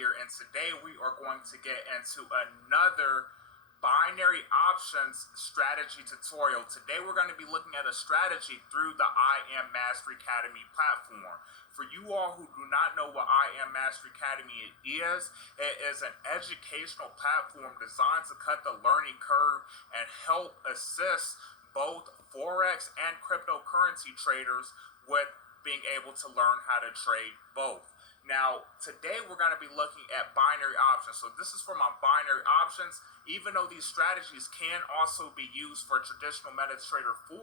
here, and today we are going to get into another binary options strategy tutorial. Today we're going to be looking at a strategy through the I Am Mastery Academy platform. For you all who do not know what I Am Mastery Academy is, it is an educational platform designed to cut the learning curve and help assist both forex and cryptocurrency traders with being able to learn how to trade both. Now, today we're going to be looking at binary options. So this is for my binary options. Even though these strategies can also be used for traditional MetaTrader 4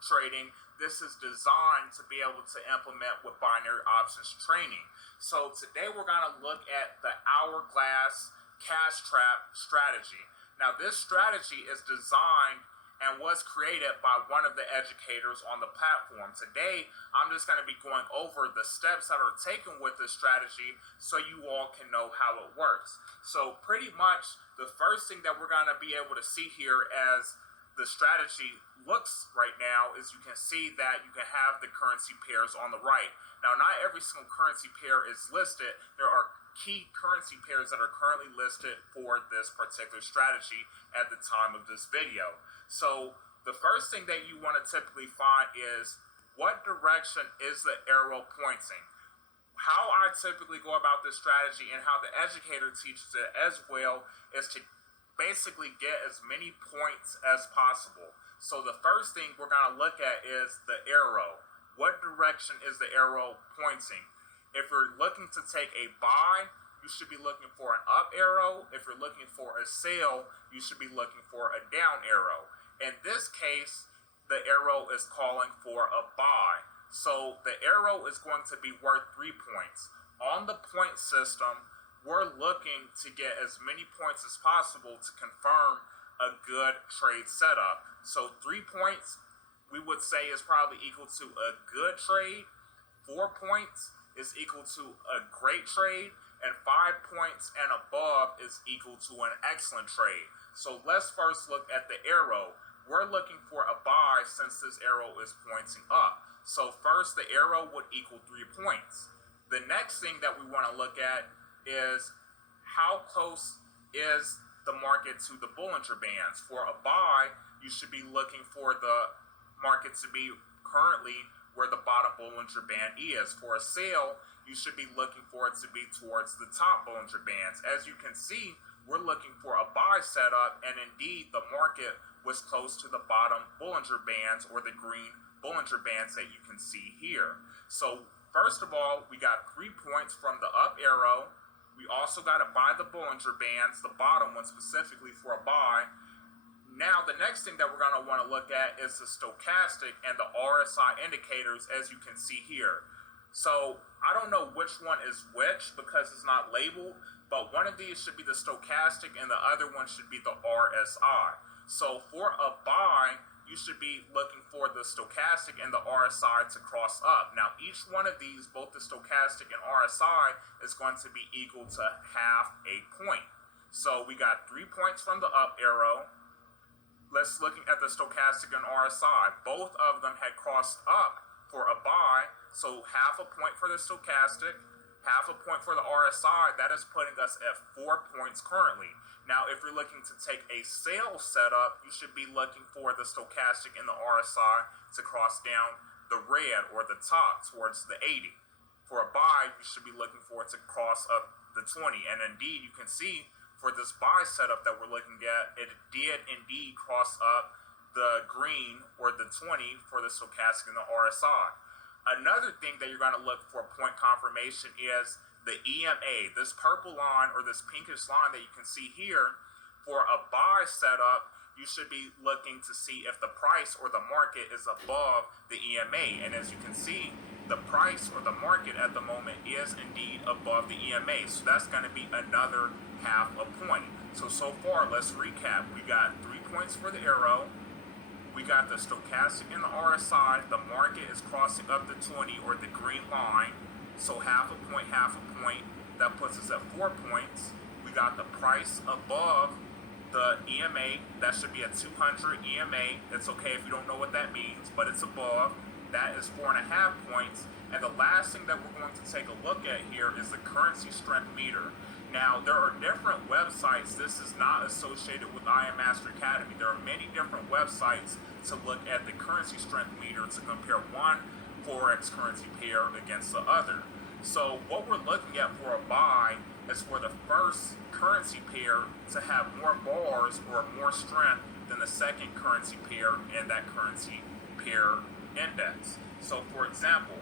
trading, this is designed to be able to implement with binary options training. So today we're going to look at the hourglass cash trap strategy. Now, this strategy is designed and was created by one of the educators on the platform. Today, I'm just going to be going over the steps that are taken with this strategy so you all can know how it works. So pretty much the first thing that we're going to be able to see here as the strategy looks right now is you can see that you can have the currency pairs on the right. Now, not every single currency pair is listed. There are key currency pairs that are currently listed for this particular strategy at the time of this video. So the first thing that you want to typically find is what direction is the arrow pointing. How I typically go about this strategy and how the educator teaches it as well is to basically get as many points as possible. So the first thing we're going to look at is the arrow. What direction is the arrow pointing? If you're looking to take a buy, you should be looking for an up arrow. If you're looking for a sell, you should be looking for a down arrow. In this case, the arrow is calling for a buy. So the arrow is going to be worth 3 points. On the point system, we're looking to get as many points as possible to confirm a good trade setup. So 3 points, we would say, is probably equal to a good trade. 4 points is equal to a great trade, and 5 points and above is equal to an excellent trade. So let's first look at the arrow. We're looking for a buy since this arrow is pointing up. So first, the arrow would equal 3 points. The next thing that we want to look at is how close is the market to the Bollinger Bands. For a buy, you should be looking for the market to be currently where the bottom Bollinger Band is. For a sale, you should be looking for it to be towards the top Bollinger Bands. As you can see, we're looking for a buy setup, and indeed the market was close to the bottom Bollinger Bands, or the green Bollinger Bands that you can see here. So first of all, we got 3 points from the up arrow. We also got to buy the Bollinger Bands, the bottom one specifically for a buy. Now, the next thing that we're going to want to look at is the stochastic and the RSI indicators, as you can see here. So I don't know which one is which because it's not labeled, but one of these should be the stochastic and the other one should be the RSI. So for a buy, you should be looking for the stochastic and the RSI to cross up. Now, each one of these, both the stochastic and RSI, is going to be equal to half a point. So we got 3 points from the up arrow. Let's look at the stochastic and RSI. Both of them had crossed up for a buy, so half a point for the stochastic, half a point for the RSI. That is putting us at 4 points currently. Now, if you're looking to take a sale setup, you should be looking for the stochastic and the RSI to cross down the red or the top towards the 80. For a buy, you should be looking for it to cross up the 20. And indeed, you can see for this buy setup that we're looking at, it did indeed cross up the green or the 20 for the stochastic and the RSI. Another thing that you're going to look for point confirmation is the EMA, this purple line or this pinkish line that you can see here. For a buy setup, you should be looking to see if the price or the market is above the EMA. And as you can see, the price or the market at the moment is indeed above the EMA. So that's going to be another half a point. So far, let's recap. We got 3 points for the arrow. We got the stochastic and the RSI. The market is crossing up the 20 or the green line. So half a point, that puts us at 4 points. We got the price above the EMA. That should be a 200 EMA. It's okay if you don't know what that means, but it's above. That is 4.5 points. And the last thing that we're going to take a look at here is the currency strength meter. Now, there are different websites. This is not associated with I Am Master Academy. There are many different websites to look at the currency strength meter to compare one forex currency pair against the other. So what we're looking at for a buy is for the first currency pair to have more bars or more strength than the second currency pair in that currency pair index. So for example,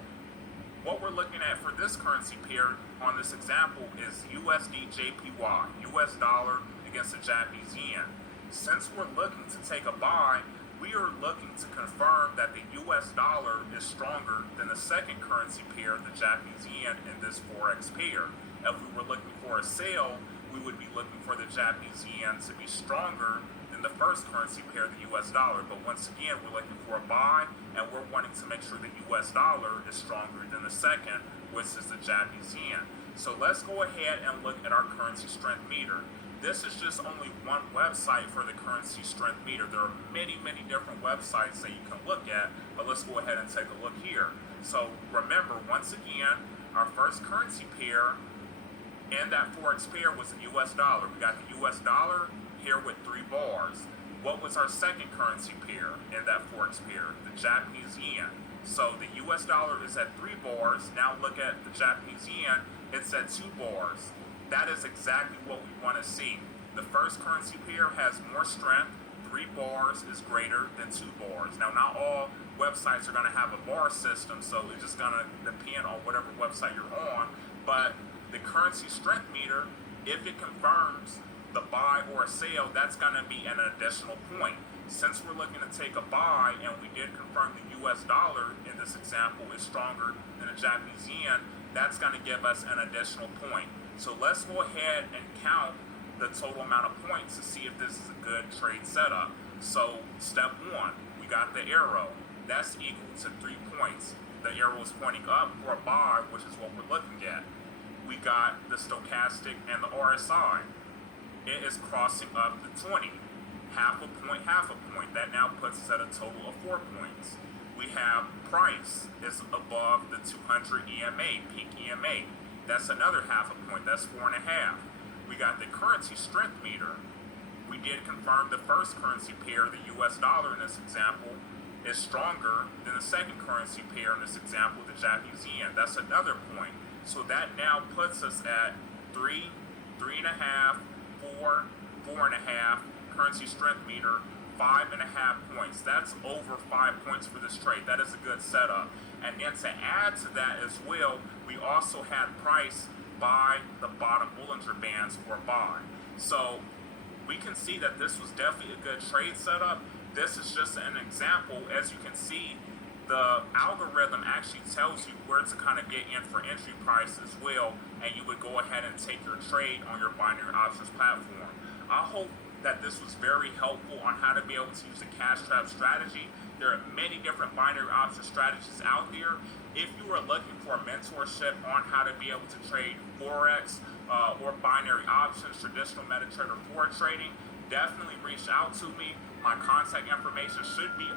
what we're looking at for this currency pair on this example is USD JPY, US dollar against the Japanese yen. Since we're looking to take a buy, we are looking to confirm that the US dollar is stronger than the second currency pair, the Japanese yen, in this forex pair. If we were looking for a sale, we would be looking for the Japanese yen to be stronger than the first currency pair, the US dollar. But once again, we're looking for a buy, and we're wanting to make sure the US dollar is stronger than the second, which is the Japanese yen. So let's go ahead and look at our currency strength meter. This is just only one website for the currency strength meter. There are many, many different websites that you can look at, but let's go ahead and take a look here. So remember, once again, our first currency pair in that forex pair was the US dollar. We got the US dollar here with 3 bars. What was our second currency pair in that forex pair? The Japanese yen. So the US dollar is at 3 bars. Now look at the Japanese yen, it's at 2 bars. That is exactly what we want to see. The first currency pair has more strength. 3 bars is greater than 2 bars. Now, not all websites are going to have a bar system, so it's just going to depend on whatever website you're on. But the currency strength meter, if it confirms the buy or a sale, that's going to be an additional point. Since we're looking to take a buy, and we did confirm the US dollar in this example is stronger than the Japanese yen, that's going to give us an additional point. So let's go ahead and count the total amount of points to see if this is a good trade setup. So step 1, we got the arrow. That's equal to 3 points. The arrow is pointing up for a buy, which is what we're looking at. We got the stochastic and the RSI. It is crossing up the 20. Half a point, half a point. That now puts us at a total of 4 points. We have price is above the 200 EMA, peak EMA. That's another half a point. That's 4.5. We got the currency strength meter. We did confirm the first currency pair, the US dollar in this example, is stronger than the second currency pair in this example, the Japanese yen. That's another point. So that now puts us at 3, 3.5, 4, 4.5, currency strength meter, 5.5 points. That's over 5 points for this trade. That is a good setup. And then to add to that as well, we also had price by the bottom Bollinger Bands for buy. So we can see that this was definitely a good trade setup. This is just an example. As you can see, the algorithm actually tells you where to kind of get in for entry price as well, and you would go ahead and take your trade on your binary options platform. I hope that this was very helpful on how to be able to use the cash trap strategy. There are many different binary option strategies out there. If you are looking for a mentorship on how to be able to trade forex or binary options, traditional MetaTrader 4 trading, definitely reach out to me. My contact information should be on